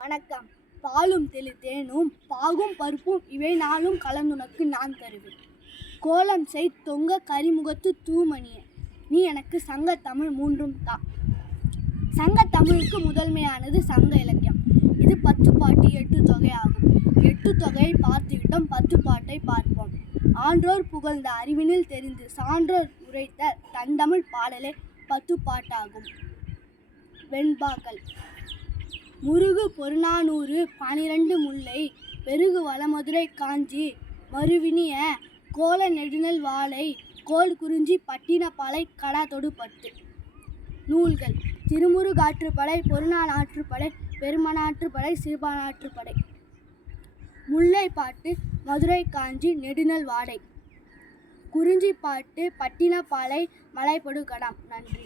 வணக்கம். பாலும் தேனும் பாகும் பருப்பும் இவை நாளும் கலந்துனக்கு நான் தருவேன். கோலம் செய் தொங்க கரிமுகத்து தூமணியே, நீ எனக்கு சங்கத்தமிழ் மூன்றும் தா. சங்கத்தமிழுக்கு முதன்மையானது சங்க இலக்கியம். இது 10 பாட்டு 8 தொகை ஆகும். 8 தொகையை பார்த்துவிட்டோம், 10 பாட்டை பார்ப்போம். ஆன்றோர் புகழ்ந்த அறிவினில் தெரிந்து சான்றோர் உரைத்த தந்தமிழ் பாடலே 10 பாட்டாகும். வெண்பாக்கள்: முருகு பொருநானூறு 12 முல்லை பெருகு வளமதுரை காஞ்சி மறுவினிய கோல நெடுநல் வாழை கோல் குறிஞ்சி பட்டினப்பாலை கடாதொடு 10. நூல்கள்: திருமுருகாற்றுப்படை, பொருநாற்றுப்படை, பெருமனாற்றுப்படை, சிறுபானாற்றுப்படை. முல்லைப்பாட்டு மதுரை காஞ்சி நெடுநல் வாடை. குறிஞ்சிப்பாட்டு பட்டினப்பாலை மலைபடு கடாம். நன்றி.